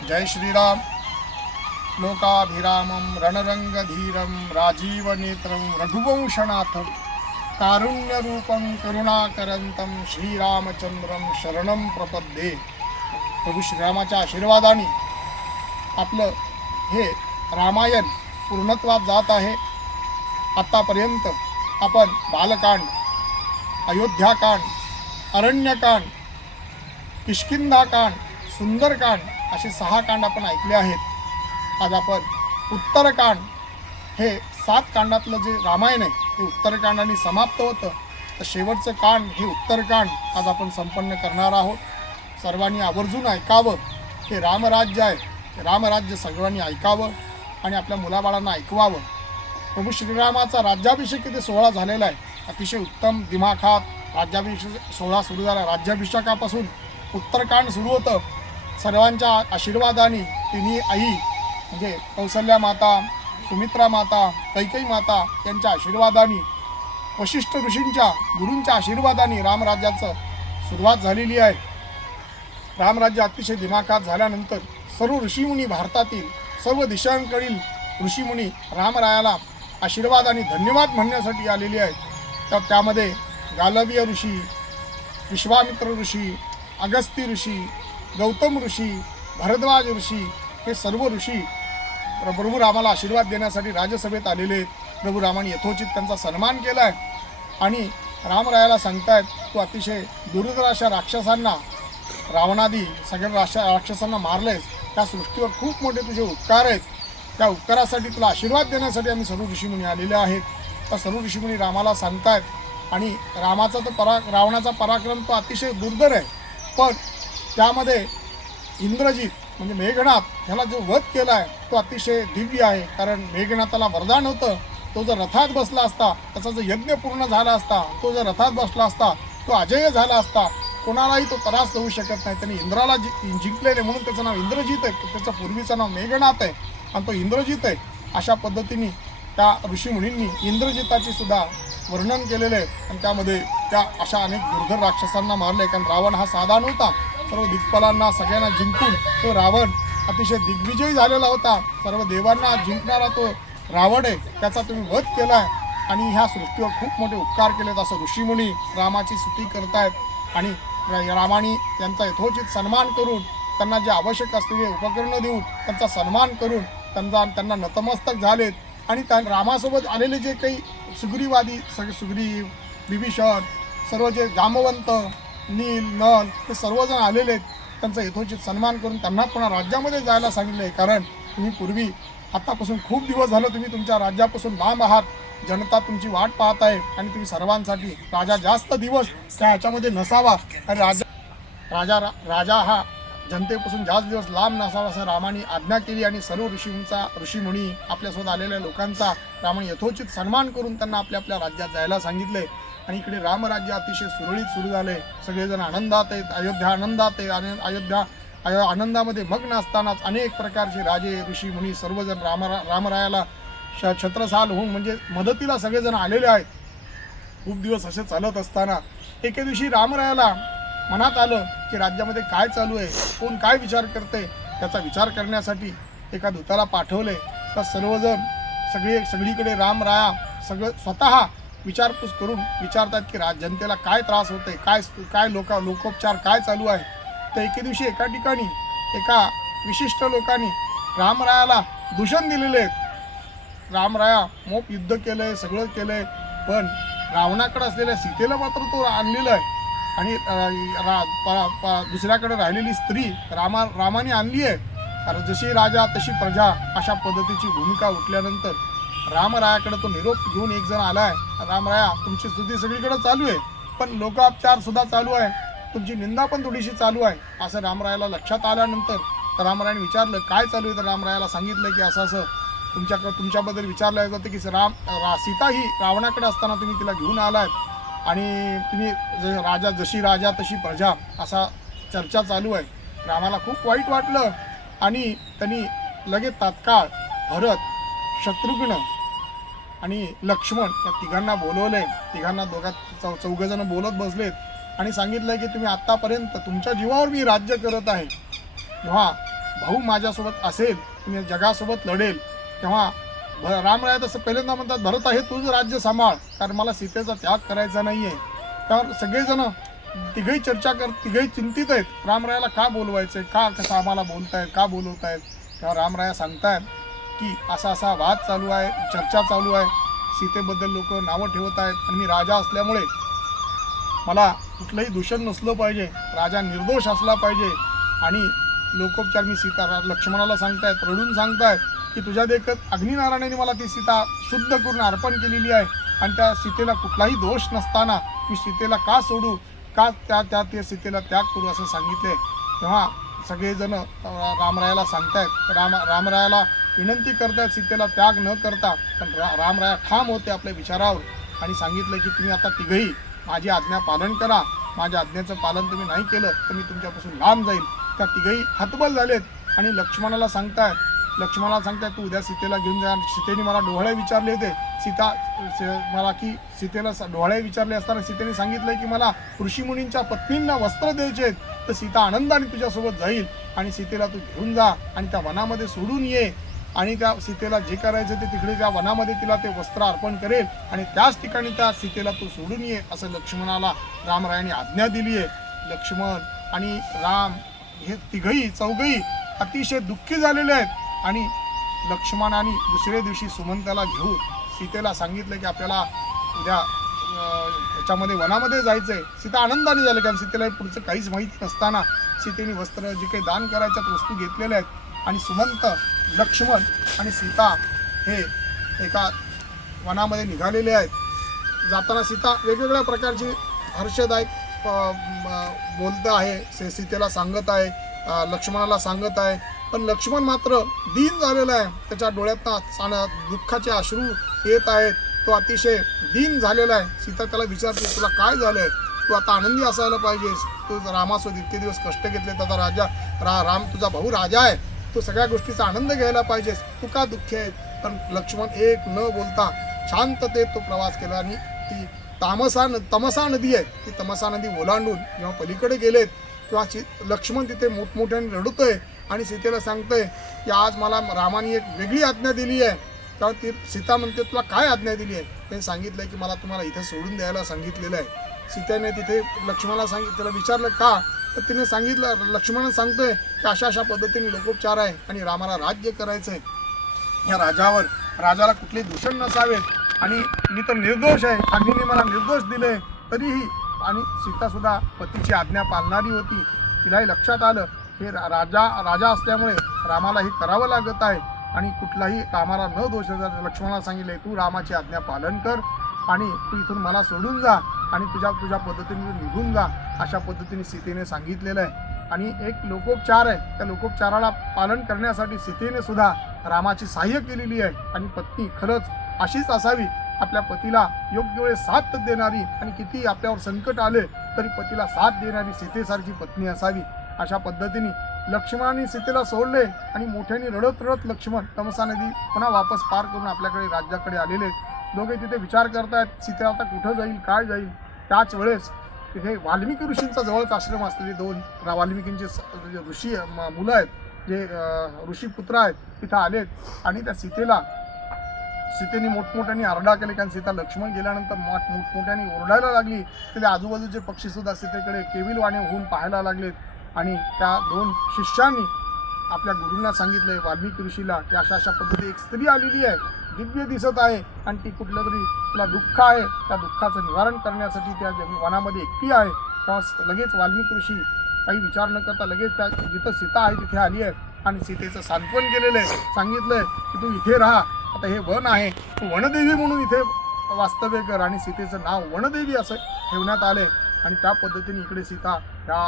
जय श्रीराम। लोकाभिरामं रणरंगधीरं राजीवनेत्रं रघुवंशनाथं कारुण्यरूपं करुणाकरंतं श्रीरामचंद्रं शरणं प्रपद्ये। प्रभू श्रीरामाच्या आशीर्वादाने आपलं हे रामायण पूर्णत्वात जात आहे। आतापर्यंत आपण बालकांड, अयोध्याकांड, अरण्यकांड, किष्किंधाकांड, सुंदरकांड असे 6 कांड आपण ऐकले आहेत। आज आपण उत्तरकांड हे 7 कांडातलं जे रामायण आहे ते उत्तरकांडाने समाप्त होतं, तर शेवटचं कांड हे उत्तरकांड आज आपण संपन्न करणार आहोत। सर्वांनी आवर्जून ऐकावं। हे रामराज्य आहे, हे रामराज्य सर्वांनी ऐकावं आणि आपल्या मुलाबाळांना ऐकवावं। प्रभू श्रीरामाचा राज्याभिषेक इथे सोहळा झालेला आहे। अतिशय उत्तम दिमाखात राज्याभिषेक सोहळा सुरू झाला। राज्याभिषेकापासून उत्तरकांड सुरू होतं। सर्वांच्या आशीर्वादाने तिन्ही आई म्हणजे कौसल्या माता, सुमित्रा माता, कैकेयी माता यांच्या आशीर्वादाने, वशिष्ठ ऋषींच्या गुरूंच्या आशीर्वादाने रामराज्याचं सुरुवात झालेली आहे। रामराज्य अतिशय दिमाखात झाल्यानंतर सर्व ऋषीमुनी, भारतातील सर्व दिशांकडील ऋषीमुनी रामरायाला आशीर्वाद आणि धन्यवाद म्हणण्यासाठी आलेले आहेत। तर त्यामध्ये गालवीय ऋषी, विश्वामित्र ऋषी, अगस्ती ऋषी, गौतम ऋषी, भरद्वाज ऋषी हे सर्व ऋषी प्रभू रामाला आशीर्वाद देण्यासाठी राजसभेत आलेले आहेत। प्रभू रामाने यथोचित त्यांचा सन्मान केला आहे आणि रामरायाला सांगतायत, तू अतिशय दुर्धर अशा राक्षसांना, रावणादी सगळ्या राक्षसांना मारलेस, त्या सृष्टीवर खूप मोठे तुझे उपकार आहेत। त्या उपकारासाठी तुला आशीर्वाद देण्यासाठी आम्ही सर्व ऋषीमुनी आलेले आहेत। तर सर्व ऋषीमुनी रामाला सांगतायत आणि रामाचा तर रावणाचा पराक्रम तो अतिशय दुर्धर आहे, पण त्यामध्ये इंद्रजित म्हणजे मेघनाथ ह्याला जो वध केला आहे तो अतिशय दिव्य आहे। कारण मेघनाथाला वरदान होतं, तो जर रथात बसला असता, त्याचा जर यज्ञ पूर्ण झाला असता, तो जर रथात बसला असता, तो अजय झाला असता, कोणालाही तो परास्त होऊ शकत नाही। त्यांनी इंद्राला जिंकलेले म्हणून त्याचं नाव इंद्रजित आहे। त्याचं पूर्वीचं नाव मेघनाथ आहे आणि तो इंद्रजित आहे। अशा पद्धतीने त्या ऋषीमुनींनी इंद्रजिताची सुद्धा वर्णन केलेले आहे आणि त्यामध्ये त्या अशा अनेक दुर्धर राक्षसांना मारले। कारण रावण हा साधा नव्हता, सर्व दिग्पालांना सगळ्यांना जिंकून तो रावण अतिशय दिग्विजयी झालेला होता। सर्व देवांना जिंकणारा तो रावण आहे, त्याचा तुम्ही वध केला आहे आणि ह्या सृष्टीवर खूप मोठे उपकार केलेत असं ऋषीमुनी रामाची स्तुती करतायत आणि रामाने त्यांचा यथोचित सन्मान करून, त्यांना जे आवश्यक असलेले उपकरणं देऊन त्यांचा सन्मान करून त्यांना नतमस्तक झालेत। आणि त्या रामासोबत आलेले जे काही सुग्रीवादी, सगळे सुग्रीव, विभीषण, सर्व जे जामवंत, नील, नल हे सर्वजण आलेले आहेत, त्यांचा यथोचित सन्मान करून त्यांना पुन्हा राज्यामध्ये जायला सांगितलं आहे। कारण तुम्ही पूर्वी आतापासून खूप दिवस झालं तुम्ही तुमच्या राज्यापासून लांब आहात, जनता तुमची वाट पाहत आहे आणि तुम्ही सर्वांसाठी राजा जास्त दिवस त्या ह्याच्यामध्ये नसावा आणि राजा हा जनतेपासून जास्त दिवस लांब नसावा असं रामाने आज्ञा केली आणि सर्व ऋषीमुनी आपल्यासोबत आलेल्या लोकांचा रामाने यथोचित सन्मान करून त्यांना आपल्या आपल्या राज्यात जायला सांगितले आणि इकडे रामराज्य अतिशय सुरळीत सुरू झाले। सगळेजण आनंदात आहेत, अयोध्या आनंदात आहे आणि अयोध्या आनंदामध्ये मग्न असतानाच अनेक प्रकारचे राजे, ऋषीमुनी सर्वजण रामरायाला छत्रसाल होऊन म्हणजे मदतीला सगळेजण आलेले आहेत। खूप दिवस असे चालत असताना एके दिवशी रामरायाला मनात आलं की राज्यामध्ये काय चालू आहे, कोण काय विचार करते, त्याचा विचार करण्यासाठी एका दूताला पाठवले। तर सर्वजण सगळीकडे रामराया सगळं स्वतः विचारपूस करून विचारतात की जनतेला काय त्रास होते, काय लोकोपचार काय चालू आहे। तर एके दिवशी एका ठिकाणी एका विशिष्ट लोकांनी रामरायाला दूषण दिलेले आहेत। रामराया मोप युद्ध केलंय, सगळं केलंय, पण रावणाकडे असलेल्या सीतेला मात्र तो आणलेला आहे आणि दुसऱ्याकडे राहिलेली स्त्री रामाने आणली आहे। कारण जशी राजा तशी प्रजा अशा पद्धतीची भूमिका उठल्यानंतर रामरायाकडे तो निरोप घेऊन एक जण आलाय, रामराया तुमची स्तुती सगळीकडे चालू आहे, पण लोकापचार सुद्धा चालू आहे, तुमची निंदा पण थोडीशी चालू आहे। असं रामरायाला लक्षात आल्यानंतर तर रामरायाने विचारलं काय चालू आहे। तर रामरायाला सांगितलं की असं तुमच्याबद्दल विचारलं होतं की सीता ही रावणाकडे असताना तुम्ही तिला घेऊन आलाय आणि तुम्ही जशी राजा तशी प्रजा असा चर्चा चालू आहे। रामाला खूप वाईट वाटलं आणि त्यांनी लगेच तात्काळ भरत, शत्रुघ्न आणि लक्ष्मण या तिघांना बोलवले। तिघांना चौघजण बोलत बसलेत आणि सांगितलं की तुम्ही आत्तापर्यंत तुमच्या जीवावर मी राज्य करत आहे, जेव्हा भाऊ माझ्यासोबत असेल, मी जगासोबत लढेल, तेव्हा रामराया तसं पहिल्यांदा म्हणतात, भरत आहे तूच राज्य सांभाळ, कारण मला सीतेचा त्याग करायचा नाही आहे. त्यावर सगळेजण तिघही तिघही चिंतित आहेत, रामरायाला का बोलवायचं आहे, का कसं आम्हाला बोलतायत, का बोलवत आहेत. तेव्हा रामराया सांगतायत की असा असा वाद चालू आहे, चर्चा चालू आहे, सीतेबद्दल लोक नावं ठेवत आहेत आणि मी राजा असल्यामुळे मला कुठलंही दूषण नसलं पाहिजे, राजा निर्दोष असला पाहिजे. आणि लोकोपचार मी लक्ष्मणाला सांगतायत, रडून सांगतायत की तुझ्या देखत अग्निनारायणाने मला ती सीता शुद्ध करून अर्पण केलेली आहे आणि त्या सीतेला कुठलाही दोष नसताना मी सीतेला का सोडू, का त्या सीतेला त्याग करू असं सांगितले. तेव्हा सगळेजण रामरायाला सांगतायत, रामरायाला विनंती करतायत सीतेला त्याग न करता. पण रामराया ठाम होते आपल्या विचारावर आणि सांगितलं की तुम्ही आता तिघही माझी आज्ञा पालन करा, माझ्या आज्ञेचं पालन तुम्ही नाही केलं तर मी तुमच्यापासून लांब जाईल. त्या तिघही हतबल झालेत आणि लक्ष्मणाला सांगतायत तू उद्या सीतेला घेऊन जा. सीतेने मला डोहाळे विचारले होते, मला की सीतेला डोहाळे विचारले असताना सीतेने सांगितलं की मला ऋषीमुनींच्या पत्नींना वस्त्र द्यायचे आहेत, तर सीता आनंदाने तुझ्यासोबत जाईल आणि सीतेला तू घेऊन जा आणि त्या वनामध्ये सोडून ये आणि त्या सीतेला जे करायचं ते तिकडे त्या वनामध्ये तिला ते वस्त्र अर्पण करेल आणि त्याच ठिकाणी त्या सीतेला तू सोडून ये असं लक्ष्मणाला रामरायाने आज्ञा दिली आहे. लक्ष्मण आणि राम हे चौघही अतिशय दुःखी झालेले आहेत आणि लक्ष्मणाने दुसऱ्या दिवशी सुमंताला घेऊन सीतेला सांगितलं की आपल्याला उद्या ह्याच्यामध्ये वनामध्ये जायचं आहे. सीता आनंदाने झाली, कारण सीतेला पुढचं काहीच माहिती नसताना सीतेने वस्त्र जे काही दान करायच्यात वस्तू घेतलेल्या आहेत आणि सुमंत, लक्ष्मण आणि सीता हे एका वनामध्ये निघालेले आहेत. जाताना सीता वेगवेगळ्या प्रकारची हर्षदायक बोलत आहे, सीतेला सांगत आहे, लक्ष्मणाला सांगत आहे. पण लक्ष्मण मात्र दीन झालेला आहे, त्याच्या डोळ्यातनं दुःखाचे अश्रू येत आहेत, तो अतिशय दीन झालेला आहे. सीता त्याला विचारते तुला काय झालंय, तू आता आनंदी असायला पाहिजेस, तू रामासोबत इतके दिवस कष्ट घेतले, आता राम तुझा भाऊ राजा आहे, तू सगळ्या गोष्टीचा आनंद घ्यायला पाहिजेस, तू का दुःखी आहे. पण लक्ष्मण एक न बोलता शांततेत तो प्रवास केला आणि ती तमसा नदी आहे, ती तमसा नदी ओलांडून जेव्हा पलीकडे गेलेत तेव्हा लक्ष्मण तिथे मोठमोठ्याने रडतोय आणि सीतेला सांगतोय की आज मला रामाने एक वेगळी आज्ञा दिली आहे. तेव्हा ती सीता म्हणते तुला काय आज्ञा दिली आहे. त्यांनी सांगितलंय की मला तुम्हाला इथं सोडून द्यायला सांगितलेलं आहे. सीतेने तिथे लक्ष्मणाला त्याला विचारलं का, तर तिने सांगितलं, लक्ष्मण सांगतोय की अशा पद्धतीने लोकोपचार आहे आणि रामाला राज्य करायचं आहे, या राजाला कुठले दूषण नसावेत आणि मी तर निर्दोष आहे, अग्नीने मला निर्दोष दिले तरीही. आणि सीतासुद्धा पतीची आज्ञा पाळणारी होती, तिलाही लक्षात आलं हे राजा असल्यामुळे रामाला हे करावं लागत आहे आणि कुठलाही रामाला न दोष. लक्ष्मणाला सांगितले तू रामाची आज्ञा पालन कर आणि तू इथून मला सोडून जा आणि तुझ्या पद्धतीने निघून जा, अशा पद्धतीने सीतेने सांगितलेलं आहे. आणि एक लोकोपचार आहे, त्या लोकोपचाराला पालन करण्यासाठी सीतेने सुद्धा रामाची सहाय्य केलेली आहे. आणि पत्नी खरंच अशीच असावी, आपल्या पतीला योग्य वेळेस साथ देणारी आणि किती आपल्यावर संकट आले तरी पतीला साथ देणारी सीतेसारखी पत्नी असावी. अशा पद्धतीने लक्ष्मणाने सीतेला सोडले आणि मोठ्याने रडत लक्ष्मण तमसा नदी पुन्हा वापस पार करून आपल्याकडे राज्याकडे आलेले. दोघे तिथे विचार करतायत सीता आता कुठं जाईल, काय जाईल. त्याच वेळेस तिथे वाल्मिकी ऋषींचा जवळच आश्रम असलेले दोन वाल्मिकींचे ऋषी मुलं आहेत, जे ऋषीपुत्र आहेत, तिथं आलेत आणि त्या सीतेने मोठमोठ्याने आरडा केले, कारण सीता लक्ष्मण गेल्यानंतर मोठमोठ्याने ओरडायला लागली. तिथे आजूबाजूचे पक्षीसुद्धा सीतेकडे केविलवाणे होऊन पाहायला लागलेत. आणि त्या दोन शिष्यांनी आपल्या गुरूंना सांगितलंय वाल्मिकी ऋषीला की अशा पद्धती एक स्त्री आलेली आहे, दिव्य दिसत आहे आणि ती कुठलं तरी तिला दुःख आहे, त्या दुःखाचं निवारण करण्यासाठी त्या वनामध्ये एकटी आहे. तेव्हा लगेच वाल्मिकी ऋषी काही विचार न करता लगेच त्या जिथं सीता आहे तिथे आली आहे आणि सीतेचं सांत्वन केलेलं आहे. सांगितलंय की तू इथे राहा, आता हे वन आहे, तू वनदेवी म्हणून इथे वास्तव्य कर. आणि सीतेचं नाव वनदेवी असं ठेवण्यात आले आणि त्या पद्धतीने इकडे सीता त्या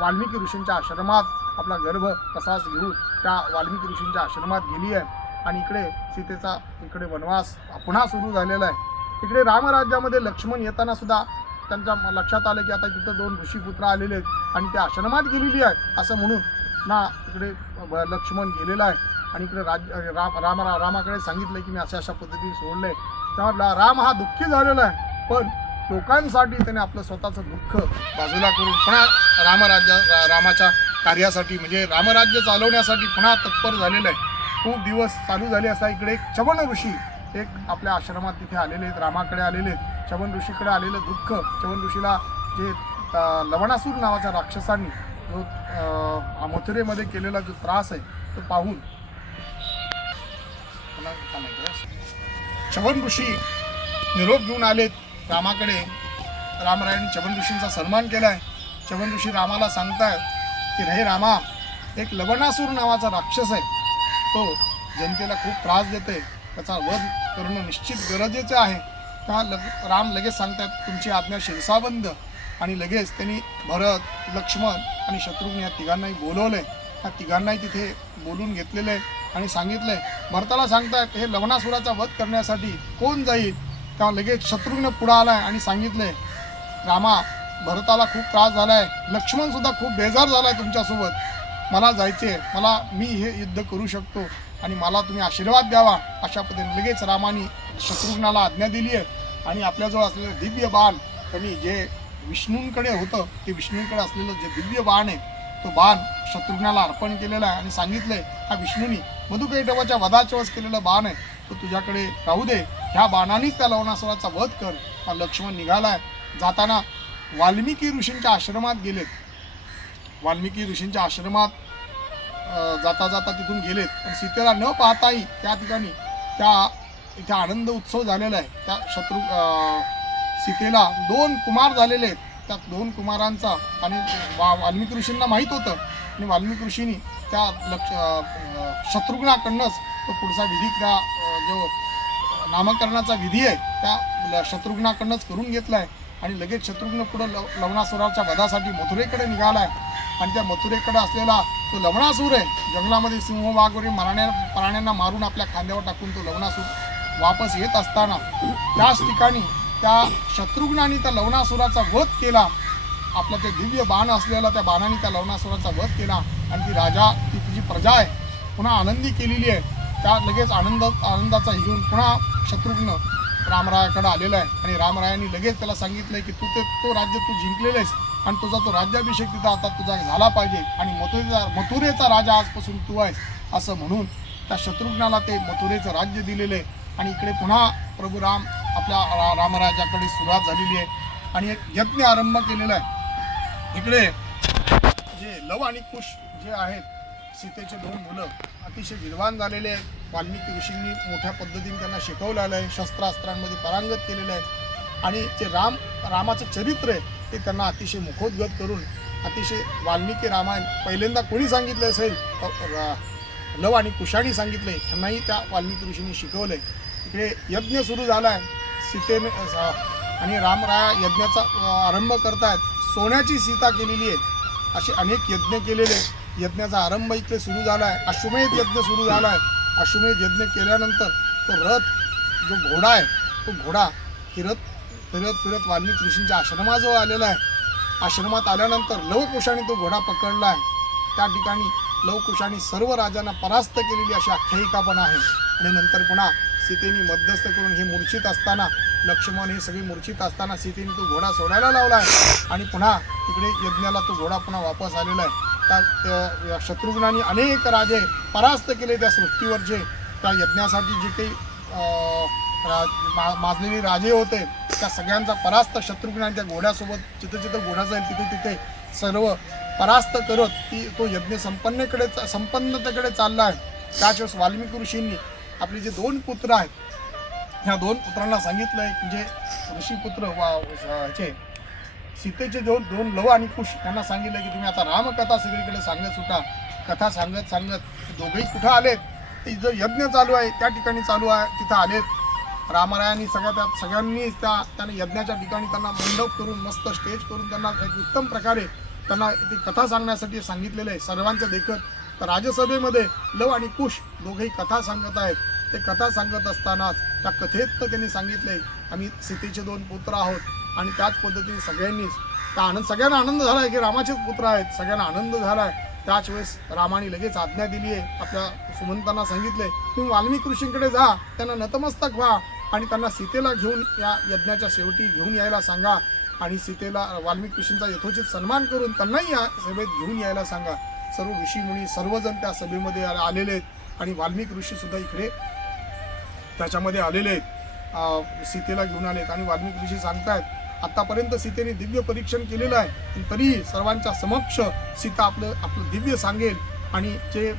वाल्मिकी ऋषींच्या आश्रमात आपला गर्भ तसाच घेऊन त्या वाल्मिकी ऋषींच्या आश्रमात गेली आहे. आणि इकडे सीतेचा इकडे वनवास पुन्हा सुरू झालेला आहे. इकडे रामराज्यामध्ये लक्ष्मण येताना सुद्धा त्यांच्या लक्षात आलं की आता तिथं दोन ऋषीपुत्र आलेले आहेत आणि त्या आश्रमात गेलेली आहे असं म्हणून ना इकडे लक्ष्मण गेलेला आहे. आणि इकडे रामाकडे सांगितलं की मी अशा पद्धतीने सोडलं आहे. तेव्हा राम हा दुःखी झालेला आहे, पण लोकांसाठी त्याने आपलं स्वतःचं दुःख बाजूला करून पुन्हा रामाच्या कार्यासाठी म्हणजे रामराज्य चालवण्यासाठी पुन्हा तत्पर झालेलं आहे. खूप दिवस चालू झाले असता इकडे एक चवन ऋषी एक आपल्या आश्रमात तिथे आलेले आहेत, रामाकडे आलेले आहेत. चवन ऋषीकडे आलेलं दुःख, चवन ऋषीला जे लवणासूर नावाच्या राक्षसांनी जो मथुरेमध्ये केलेला जो त्रास आहे तो पाहून चवन ऋषी निरोप घेऊन आलेत रामाकडे. रामरायांनी चवन ऋषींचा सन्मान केला आहे. चवन ऋषी रामाला सांगतायत की हे रामा, एक लवणासूर नावाचा राक्षस आहे, तो जनतेला खूप त्रास देते, त्याचा वध करणं निश्चित गरजेचं आहे. त्या राम लगेच सांगतात तुमची आज्ञा शिरसाबंद. आणि लगेच त्यांनी भरत, लक्ष्मण आणि शत्रुघ्न या तिघांनाही बोलवलं आहे. त्या तिघांनाही तिथे बोलून घेतलेलं आहे आणि सांगितलं आहे. भरताला सांगतात हे लवणासुराचा वध करण्यासाठी कोण जाईल. तेव्हा लगेच शत्रुघ्न पुढं आला आहे आणि सांगितलं आहे रामा, भरताला खूप त्रास झाला आहे, लक्ष्मणसुद्धा खूप बेजार झाला आहे तुमच्यासोबत, मला जायचे आहे, मी हे युद्ध करू शकतो आणि मला तुम्ही आशीर्वाद द्यावा. अशा पद्धतीने लगेच रामाने शत्रुघ्नाला आज्ञा दिली आहे आणि आपल्याजवळ असलेलं दिव्य बाण त्यांनी जे विष्णूंकडे होतं ते विष्णूंकडे असलेलं जे दिव्य बाण आहे तो बाण शत्रुघ्नाला अर्पण केलेला आहे आणि सांगितलंय हा विष्णूंनी मधुकैटवाच्या वधाच्या वश केलेला बाण आहे तो तुझ्याकडे राहू दे, ह्या बाणानेच त्या लवणासुराचा वध कर. हा लक्ष्मण निघालाय. जाताना वाल्मिकी ऋषींच्या आश्रमात गेलेत. वाल्मिकी ऋषींच्या आश्रमात जाता जाता तिथून गेलेत पण सीतेला न पाहताही त्या ठिकाणी इथे आनंद उत्सव झालेला आहे. त्या सीतेला 2 कुमार झालेले आहेत. त्या 2 कुमारांचा आणि वाल्मिकी ऋषींना माहीत होतं आणि वाल्मिकी ऋषींनी त्या शत्रुघ्नाकडनंच तो पुढचा विधी त्या जो नामकरणाचा विधी आहे त्या शत्रुघ्नाकडनंच करून घेतला आहे आणि लगेच शत्रुघ्न पुढं लवणासुराच्या वधासाठी मथुरेकडे निघाला आहे. आणि त्या मथुरेकडे असलेला तो लवणासूर आहे, जंगलामध्ये सिंहवाघ प्राण्यांना मारून आपल्या खांद्यावर टाकून तो लवणासूर वापस येत असताना त्याच ठिकाणी त्या शत्रुघ्नाने त्या लवणासुराचा वध केला. आपला ते दिव्य बाण असलेला त्या बाणाने त्या लवणासुराचा वध केला आणि ती तुझी प्रजा आहे पुन्हा आनंदी केलेली आहे. त्या लगेच आनंदाचा घेऊन पुन्हा शत्रुघ्न रामरायाकडे आलेला आहे आणि रामरायांनी लगेच त्याला सांगितलंय की तो राज्य तू जिंकलेलं आहेस आणि तुझा तो राज्याभिषेक तिथं आता तुझा झाला पाहिजे आणि मथुरेचा राजा आजपासून तू आहेस असं म्हणून त्या शत्रुघ्नाला ते मथुरेचं राज्य दिलेलं आहे. आणि इकडे पुन्हा प्रभू राम आपल्या रामराजाकडे सुरुवात झालेली आहे आणि एक यज्ञ आरंभ केलेला आहे. इकडे जे लव आणि कुश जे आहेत सीतेचे 2 मुलं अतिशय विद्वान झालेले आहेत. वाल्मिकी ऋषींनी मोठ्या पद्धतीने त्यांना शिकवलेलं आहे, शस्त्रास्त्रांमध्ये पारंगत केलेलं आहे आणि जे रामाचं चरित्र आहे ते त्यांना अतिशय मुखोद्गत करून अतिशय वाल्मिकी रामायण पहिल्यांदा कोणी सांगितलं असेल लव आणि कुशाने सांगितलंय, त्यांनाही त्या वाल्मिकी ऋषींनी शिकवलंय. इकडे यज्ञ सुरू झाला आहे. सीतेने आणि रामराया यज्ञाचा आरंभ करतायत. सोन्याची सीता केलेली आहे. असे अनेक यज्ञ केलेले. यज्ञाचा आरंभ इकडे सुरू झाला आहे. अश्वमेध यज्ञ सुरू झाला आहे. अश्वमेध यज्ञ केल्यानंतर तो रथ जो घोडा आहे तो घोडा फिरत वाल्मिकी ऋषींच्या आश्रमाजवळ आलेला आहे. आश्रमात आल्यानंतर लवकुशाने तो घोडा पकडला आहे. त्या ठिकाणी लवकुशाने सर्व राजांना परास्त केलेली अशी आख्यायिका पण आहे. आणि नंतर पुन्हा सीतेने मध्यस्थ करून हे मूर्छित असताना लक्ष्मण हे सगळे मूर्छित असताना सीतेने तो घोडा सोडायला लावला आहे आणि पुन्हा इकडे यज्ञाला तो घोडा पुन्हा वापस आलेला आहे. त्या शत्रुघ्नाने अनेक राजे परास्त केले त्या सृष्टीवरचे. त्या यज्ञासाठी जे काही माजलेले राजे होते त्या सगळ्यांचा परास्त शत्रुघ्नाने त्या घोड्यासोबत जिथं घोडा जाईल तिथे सर्व परास्त करत तो यज्ञ संपन्नतेकडे चालला आहे. त्याच वेळेस वाल्मिकी ऋषींनी आपले जे 2 पुत्र आहेत ह्या 2 पुत्रांना सांगितलंय की जे ऋषीपुत्र ह्याचे सीतेचे 2 लव आणि कुश यांना सांगितलं की तुम्ही आता रामकथा सगळीकडे सांगत सुटा. कथा सांगत दोघेही कुठं आलेत, जो यज्ञ चालू आहे त्या ठिकाणी चालू आहे तिथं आलेत. रामरायांनी सगळ्यांनी त्यांना यज्ञाच्या ठिकाणी त्यांना मंडप करून मस्त स्टेज करून त्यांना एक उत्तम प्रकारे त्यांना ती कथा सांगण्यासाठी सांगितलेलं आहे. सर्वांचं देखत तर राजसभेमध्ये लव आणि कुश दोघेही कथा सांगत आहेत. ते कथा सांगत असतानाच त्या कथेत तर त्यांनी सांगितलंय आम्ही सीतेचे 2 पुत्र आहोत आणि त्याच पद्धतीने सगळ्यांना आनंद झाला आहे की रामाचेच पुत्र आहेत. सगळ्यांना आनंद झाला आहे. त्याच वेळेस रामाने लगेच आज्ञा दिली आहे. आपल्या सुमंतांना सांगितलंय तुम्ही वाल्मिकी ऋषींकडे जा, त्यांना नतमस्तक व्हा आणि त्यांना सीतेला घेऊन या यज्ञाच्या शेवटी घेऊन यायला सांगा आणि सीतेला वाल्मिकी ऋषींचा यथोचित सन्मान करून त्यांनाही या सभेत घेऊन यायला सांगा. सर्व ऋषीमुनी सर्वजण त्या सभेमध्ये आलेले आहेत आणि वाल्मिक ऋषीसुद्धा इकडे त्याच्यामध्ये आलेले आहेत. सीतेला घेऊन आलेत आणि वाल्मिक ऋषी सांगतायत आत्तापर्यंत सीतेने दिव्य परीक्षण केलेलं आहे, पण तरीही सर्वांच्या समक्ष सीता आपलं दिव्य सांगेल आणि जे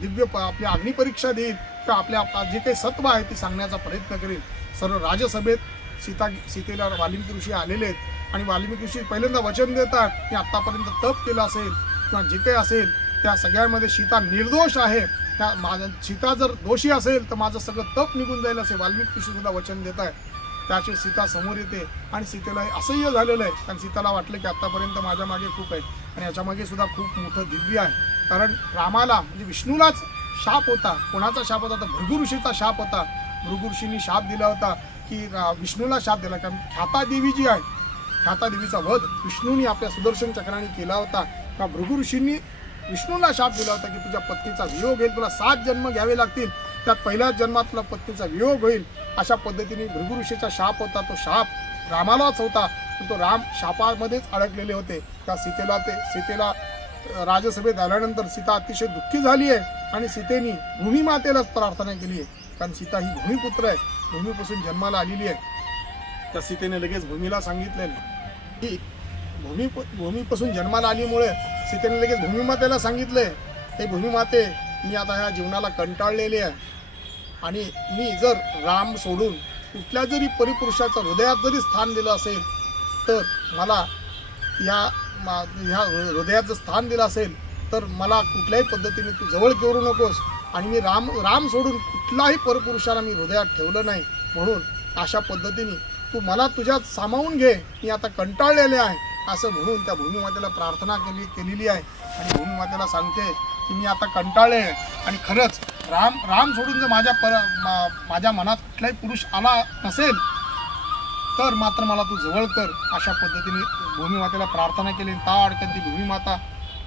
दिव्य आपली अग्निपरीक्षा देईल किंवा आपल्या जे काही सत्व आहे ते सांगण्याचा प्रयत्न करेल. सर्व राजसभेत सीतेला वाल्मिकी ऋषी आलेले आहेत आणि वाल्मिकी ऋषी पहिल्यांदा वचन देतात की आत्तापर्यंत तप केलं असेल किंवा जे काही असेल त्या सगळ्यामध्ये सीता निर्दोष आहे. त्या सीता जर दोषी असेल तर माझं सगळं तप निघून जाईल असे वाल्मिकी ऋषी सुद्धा वचन देत आहे. त्याची सीता समोर येते आणि सीतेला हे असह्य झालेलं आहे, कारण सीताला वाटलं की आत्तापर्यंत माझ्या मागे खूप आहे आणि याच्यामागे सुद्धा खूप मोठं दिव्य आहे. कारण रामाला म्हणजे विष्णूलाच शाप होता. कोणाचा शाप होता तर भृगु ऋषीचा शाप होता. भृगु ऋषींनी शाप दिला होता की विष्णूला शाप दिला, कारण ख्याता देवी जी आहे ख्याता देवीचा वध विष्णूंनी आपल्या सुदर्शन चक्राने केला होता. का भृगु ऋषींनी विष्णूला शाप दिला होता की तुझ्या पत्नीचा वियोग होईल, तुला 7 जन्म घ्यावे लागतील, त्यात पहिल्याच जन्मात तुला पत्नीचा वियोग होईल. अशा पद्धतीने भृगु ऋषीचा शाप होता. तो शाप रामालाच होता, पण तो राम शापामध्येच अडकलेले होते. त्या सीतेला राजसभेत आल्यानंतर सीता अतिशय दुःखी झाली आहे आणि सीतेने भूमिमातेलाच प्रार्थना केली आहे, कारण सीता ही भूमिपुत्र आहे, भूमीपासून जन्माला आलेली आहे. त्या सीतेने लगेच भूमीला सांगितलेलं की भूमीपासून जन्माला आलीमुळे सीतेने लगेच भूमिमातेला सांगितले, हे भूमिमाते, मी आता ह्या जीवनाला कंटाळलेले आहे आणि मी जर राम सोडून कुठल्या जरी परिपुरुषाचं हृदयात जरी स्थान दिलं असेल तर मला ह्या हृदयात जर स्थान दिलं असेल तर मला कुठल्याही पद्धतीने तू जवळ करू नकोस. आणि मी राम सोडून कुठलाही परपुरुषाला मी हृदयात ठेवलं नाही, म्हणून अशा पद्धतीने तू मला तुझ्यात सामावून घे, मी आता कंटाळलेले आहे असं म्हणून त्या भूमिमातेला प्रार्थना केलेली आहे. आणि भूमिमातेला सांगते की मी आता कंटाळले आणि खरंच राम सोडून जर माझ्या मनात कुठलाही पुरुष आला नसेल तर मात्र मला तू जवळ कर. अशा पद्धतीने भूमिमातेला प्रार्थना केली. ताडकन ती भूमिमाता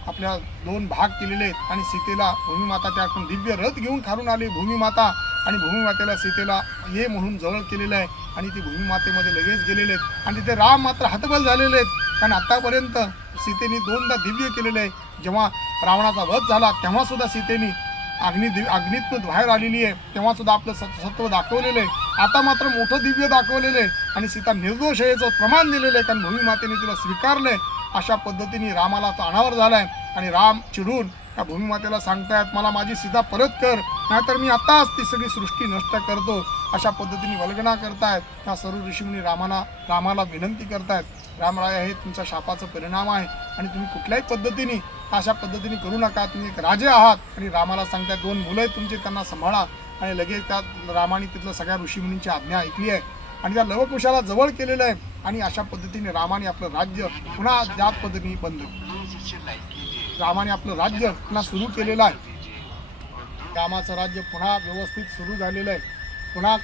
आपल्या 2 भाग केलेले आहेत आणि सीतेला भूमिमाता त्यातून दिव्य रथ घेऊन खारून आली भूमिमाता आणि भूमिमातेला सीतेला ये म्हणून जवळ केलेलं आहे आणि ती भूमिमातेमध्ये लगेच गेलेले आहेत. आणि तिथे राम मात्र हतबल झालेले आहेत, कारण आत्तापर्यंत सीतेने 2दा दिव्य केलेलं आहे. जेव्हा रावणाचा वध झाला तेव्हासुद्धा सीतेने अग्नीतून बाहेर आलेली आहे, तेव्हासुद्धा आपलं सत्व दाखवलेलं आहे. आता मात्र मोठं दिव्य दाखवलेलं आहे आणि सीता निर्दोष आहे याचं प्रमाण दिलेलं आहे, कारण भूमिमातेने तिला स्वीकारलं आहे. अशा पद्धतीने रामाला तो अनावर झाला आहे आणि राम चिडून त्या भूमिमातेला सांगतायत, मला माझी सीता परत कर, नाहीतर मी आत्ताच ती सगळी सृष्टी नष्ट करतो. अशा पद्धतीने वल्गना करतायत. त्या सर्व ऋषीमुनी रामाला विनंती करतायत, रामराय हे तुमच्या शापाचा परिणाम आहे आणि तुम्ही कुठल्याही पद्धतीने अशा पद्धतीने करू नका, तुम्ही एक राजे आहात. आणि रामाला सांगतायत 2 मुलं आहेत तुमची, त्यांना सांभाळा. आणि लगेच त्या रामाने तिथलं सगळ्या ऋषीमुनींची आज्ञा ऐकली आहे आणि त्या लवकुशाला जवळ केलेलं आहे. आणि अशा पद्धतीने रामाने आपलं राज्य पुन्हा ज्या पद्धतीने रामाने आपलं राज्य पुन्हा सुरू केलेलं आहे. रामाचं राज्य पुन्हा व्यवस्थित सुरू झालेलं आहे. पुन्हा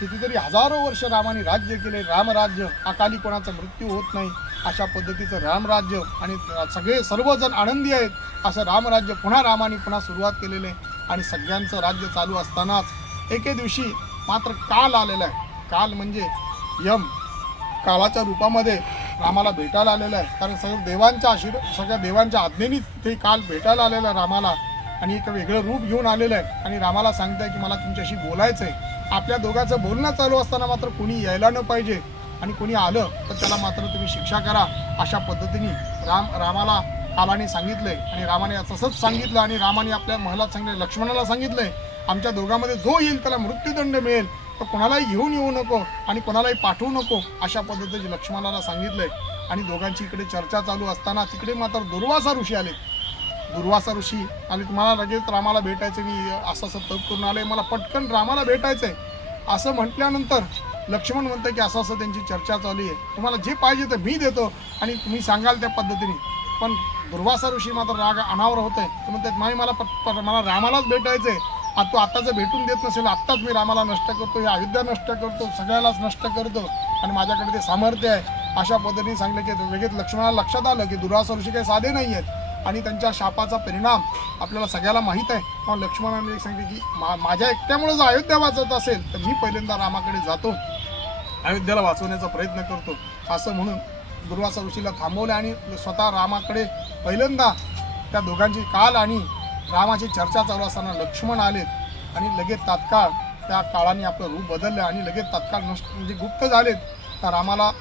कितीतरी हजारो वर्ष रामाने राज्य केले. रामराज्य, अकाली कोणाचा मृत्यू होत नाही अशा पद्धतीचं रामराज्य आणि सर्वजण आनंदी आहेत असं रामराज्य पुन्हा सुरुवात केलेलं आहे. आणि सगळ्यांचं राज्य चालू असतानाच एके दिवशी मात्र काल आलेला आहे. काल म्हणजे यम कालाच्या रूपामध्ये रामाला भेटायला आलेला आहे, कारण सगळ्या देवांच्या आज्ञेनेच ते काल भेटायला आलेलं आहे रामाला आणि एक वेगळं रूप घेऊन आलेलं आहे. आणि रामाला सांगताय की मला तुमच्याशी बोलायचं आहे. आपल्या दोघांचं बोलणं चालू असताना मात्र कोणी यायला न पाहिजे आणि कोणी आलं तर त्याला मात्र तुम्ही शिक्षा करा. अशा पद्धतीने रामाला कालाने सांगितलंय आणि रामाने तसंच सांगितलं. आणि रामाने आपल्या महलात सांगितलं, लक्ष्मणाला सांगितलंय, आमच्या दोघांमध्ये जो येईल त्याला मृत्यूदंड मिळेल, तर कोणालाही घेऊन येऊ नको आणि कोणालाही पाठवू नको अशा पद्धतीने लक्ष्मणाला सांगितलंय. आणि दोघांची इकडे चर्चा चालू असताना तिकडे मात्र दुर्वासा ऋषी आले. तुम्हाला लगेच रामाला भेटायचं, मी असं तप करून आले, मला पटकन रामाला भेटायचं आहे असं म्हटल्यानंतर लक्ष्मण म्हणतं की असं त्यांची चर्चा चालू आहे, तुम्हाला जे पाहिजे ते मी देतो आणि तुम्ही सांगाल त्या पद्धतीने. पण दुर्वासा ऋषी मात्र राग अनावर होत आहे. तर म्हणतात नाही, मला रामालाच भेटायचं आहे. तू आता जर भेटून देत नसेल, आत्ताच मी रामाला नष्ट करतो, या अयोध्या नष्ट करतो, सगळ्यालाच नष्ट करतो आणि माझ्याकडे ते सामर्थ्य आहे. अशा पद्धतीने सांगलं की लगेच लक्ष्मणाला लक्षात आलं की दुर्वासा ऋषी काही साधे नाही आहेत आणि त्यांच्या शापाचा परिणाम आपल्याला सगळ्याला माहीत आहे. मग लक्ष्मणाने सांगितले की माझ्या एकट्यामुळे जर अयोध्या वाचत असेल तर मी पहिल्यांदा रामाकडे जातो, अयोध्येला वाचवण्याचा प्रयत्न करतो असं म्हणून दुर्वासा ऋषीला थांबवले आणि स्वतः रामाकडे पहिल्यांदा त्या दोघांची काल आणि रामाची चर्चा चालू असताना लक्ष्मण आलेत आणि लगेच तात्काळ त्या काळाने आपलं रूप बदललं आणि लगेच तात्काळ म्हणजे गुप्त झालेत. तर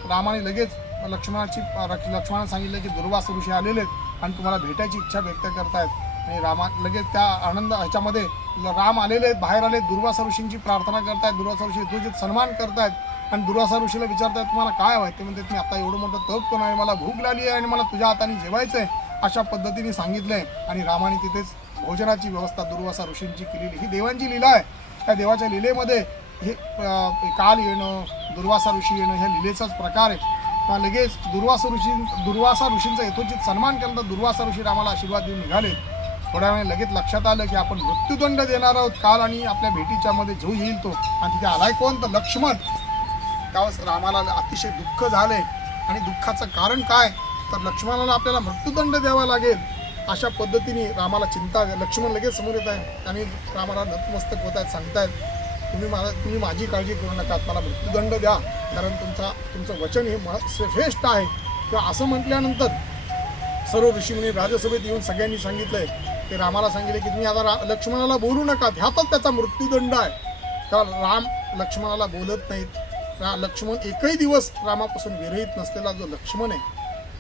रामाने लगेच लक्ष्मणाने सांगितलं की दुर्वासा ऋषी आलेले आहेत आणि तुम्हाला भेटायची इच्छा व्यक्त करतायत. आणि लगेच त्या आनंद ह्याच्यामध्ये राम आलेले आहेत, बाहेर आले, दुर्वासा ऋषींची प्रार्थना करतायत, दुर्वासा ऋषी यथोचित सन्मान करतायत आणि दुर्वासा ऋषीला विचारतायत तुम्हाला काय व्हायचं. ते म्हणतात मी आता एवढं मोठं तप करून आहे, मला भूक लागली आहे आणि मला तुझ्या हाताने जेवायचं आहे अशा पद्धतीने सांगितलंय. आणि रामाने तिथेच भोजनाची व्यवस्था दुर्वासा ऋषींची केलेली. ही देवांची लीला आहे. त्या देवाच्या लीलेमध्ये हे काल येणं, दुर्वासा ऋषी येणं ह्या लीलेचाच प्रकार आहे. लगेच दुर्वासा ऋषींचा यथोचित सन्मान केला. तर दुर्वासा ऋषी रामाला आशीर्वाद देऊन निघाले. थोड्या वेळाने लगेच लक्षात आलं की आपण मृत्यूदंड देणार आहोत काल आणि आपल्या भेटीच्या मध्ये जो येईल तो. आणि तिथे आलाय कोण तर लक्ष्मण. त्यावेळेस रामाला अतिशय दुःख झाले. आणि दुःखाचं कारण काय तर लक्ष्मणाला आपल्याला मृत्यूदंड द्यावा लागेल अशा पद्धतीने रामाला चिंता. लक्ष्मण लगेच समोर येत आहे आणि रामाला नतमस्तक होत आहेत, सांगतायत तुम्ही माझी काळजी करू नका, मला मृत्यूदंड द्या कारण तुमचं वचन हे श्रेष्ठ आहे. किंवा असं म्हटल्यानंतर सर्व ऋषीमुनी राजसभेत येऊन सगळ्यांनी सांगितलंय ते रामाला सांगितले की तुम्ही आता लक्ष्मणाला बोलू नका, ह्यातच त्याचा मृत्यूदंड आहे. तेव्हा राम लक्ष्मणाला बोलत नाहीत. लक्ष्मण एकही दिवस रामापासून विरहित नसलेला जो लक्ष्मण आहे,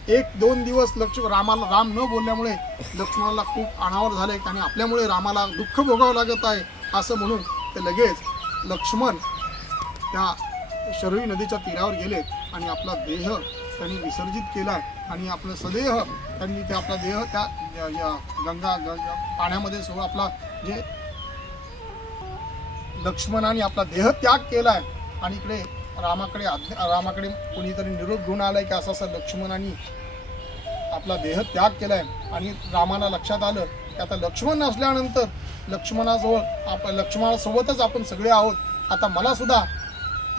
1-2 दिवस राम न बोलल्यामुळे लक्ष्मणाला खूप अनावर झाले आणि आपल्यामुळे रामाला दुःख भोगावं लागत आहे असं म्हणून ते लगेच लक्ष्मण त्या शरयू नदीच्या तीरावर गेलेत आणि आपला देह त्यांनी विसर्जित केला आणि आपलं सदेह त्यांनी ते आपला देह त्या गंगा पाण्यामध्ये सोडून आपला जे लक्ष्मणाने आपला देह त्याग केलाय. आणि इकडे रामाकडे कोणीतरी निरोप घेऊन आलाय की असं लक्ष्मणाने आपला देह त्याग केलाय. आणि रामाला लक्षात आलं की आता लक्ष्मण असल्यानंतर लक्ष्मणासोबतच आपण सगळे आहोत, आता मला सुद्धा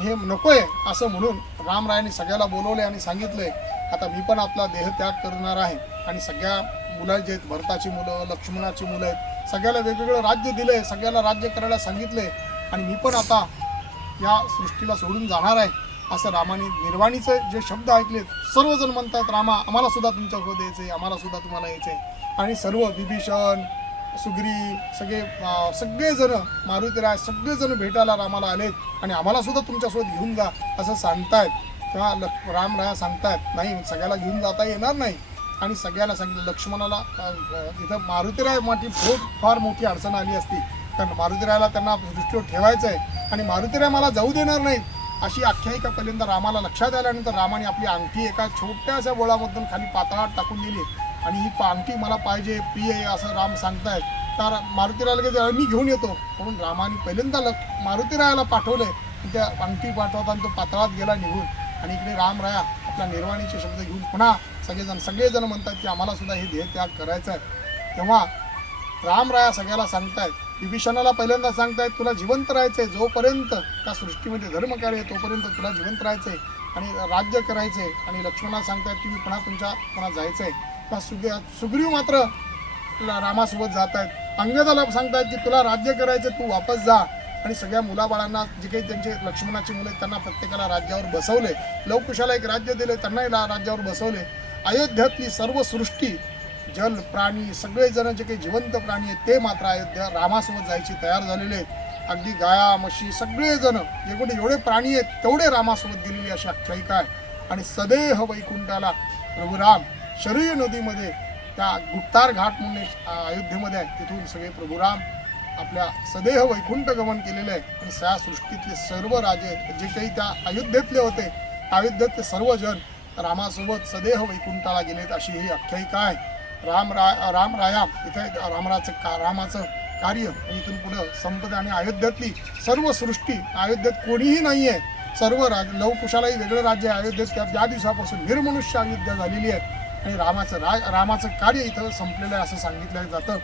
हे नकोय असं म्हणून रामरायाने सगळ्याला बोलवले आणि सांगितलंय आता मी पण आपला देह त्याग करणार आहे. आणि सगळ्या मुलं जे आहेत, भरताची मुलं, लक्ष्मणाची मुलं आहेत, सगळ्याला वेगवेगळं राज्य दिलंय, सगळ्याला राज्य करायला सांगितलंय आणि मी पण आता या सृष्टीला सोडून जाणार आहे असं रामाने निर्वाणीचे जे शब्द ऐकलेत. सर्वजण म्हणतात रामा आम्हाला सुद्धा तुमच्यासोबत यायचंय, आम्हाला सुद्धा तुम्हाला यायचंय. आणि सर्व विभीषण, सुग्रीव, सगळेजण, मारुतीराय सगळेजण भेटायला रामाला आलेत आणि आम्हाला सुद्धा तुमच्यासोबत घेऊन जा असं सांगतायत. तेव्हा रामराया सांगतायत नाही सगळ्याला घेऊन जाता येणार नाही. आणि सगळ्याला सांगितलं लक्ष्मणाला इथं मारुतीराय फार मोठी अडचण आली असती कारण मारुतीरायाला त्यांना दृष्टीवर ठेवायचं आहे आणि मारुतीराय मला जाऊ देणार नाहीत अशी आख्यायिका पहिल्यांदा रामाला लक्षात आल्यानंतर रामाने आपली अंगठी एका छोट्याशा बोळामधून खाली पातळात टाकून दिली आणि ही अंगठी मला पाहिजे, प्रिय आहे असं राम सांगतायत. तर मारुतीरायाला लगेच मी घेऊन येतो म्हणून रामाने पहिल्यांदा मारुतीरायाला पाठवले. त्या अंगठी पाठवताना तो पातळात गेला निघून. आणि इकडे रामराया आपल्या निर्वाणीचे शब्द घेऊन पुन्हा सगळेजण म्हणतात की आम्हाला सुद्धा हे ध्येय त्याग करायचं आहे. तेव्हा रामराया सगळ्याला सांगतायत, विभीषणाला पहिल्यांदा सांगतायत तुला जिवंत राहायचंय जोपर्यंत त्या सृष्टीमध्ये धर्मकार्य आहे तोपर्यंत तुला जिवंत राहायचंय आणि राज्य करायचंय. आणि लक्ष्मणाला सांगतायत तुम्ही पुन्हा जायचंय. त्या सुग्रीव मात्र रामासोबत जात आहेत. अंगदाला सांगतायत की तुला राज्य करायचं, तू वापस जा. आणि सगळ्या मुलाबाळांना जे काही त्यांचे लक्ष्मणाची मुलं आहेत त्यांना प्रत्येकाला राज्यावर बसवले. लवकुशाला एक राज्य दिले, त्यांनाही राज्यावर बसवले. अयोध्यातली सर्व सृष्टी, जल, प्राणी, सगळेजण जे काही जिवंत प्राणी आहेत ते मात्र अयोध्या रामासोबत जायची तयार झालेले आहेत. अगदी गाया, म्हशी सगळेजण एवढे प्राणी आहेत तेवढे रामासोबत गेलेली अशी आख्यायिका आहे. आणि सदेह वैकुंठाला प्रभू राम शरयू नदीमध्ये त्या गुप्तार घाट म्हणून अयोध्येमध्ये आहे, तिथून सगळे प्रभू राम आपल्या सदेह वैकुंठ गमन केलेलं आहे. आणि त्या सृष्टीतले सर्व राजे जे काही त्या अयोध्येतले होते, अयोध्येतले सर्वजण रामासोबत सदेह वैकुंठाला गेलेत अशी ही आख्यायिका आहे. रामराया इथे रामाचं कार्य इथून पुढं संपत. आणि अयोध्येतली सर्व सृष्टी, अयोध्येत कोणीही नाही आहे, सर्व लवकुशालाही वेगळं राज्य आहे अयोध्येत. ज्या दिवसापासून निर्मनुष्य अयोध्या झालेली आहे आणि रामाचं कार्य इथं संपलेलं आहे असं सांगितलं जातं.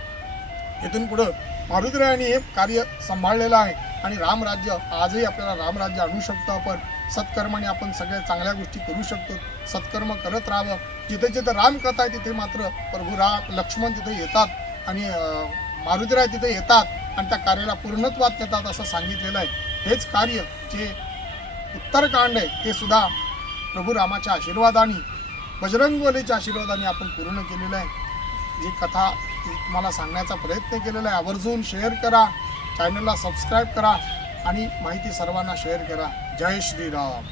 इथून पुढं मारुतीरायाने हे कार्य सांभाळलेलं आहे. आणि रामराज्य आजही आपल्याला रामराज्य आणू शकतो. आपण सत्कर्माने आपण सगळ्या चांगल्या गोष्टी करू शकतो. सत्कर्म करत राहावं. जिथे जिथे रामकथा आहे तिथे मात्र प्रभू लक्ष्मण तिथे येतात आणि मारुतीराय तिथे येतात आणि त्या कार्याला पूर्णत्वात नेतात असं सांगितलेलं आहे. हेच कार्य जे उत्तरकांड आहे ते सुद्धा प्रभू रामाच्या आशीर्वादाने, बजरंगबलीच्या आशीर्वादाने आपण पूर्ण केलेलं आहे. जी कथा तुम्हाला सांगण्याचा प्रयत्न केलेला आहे आवर्जून शेअर करा, चॅनलला सबस्क्राईब करा आणि माहिती सर्वांना शेअर करा. जय श्रीराम.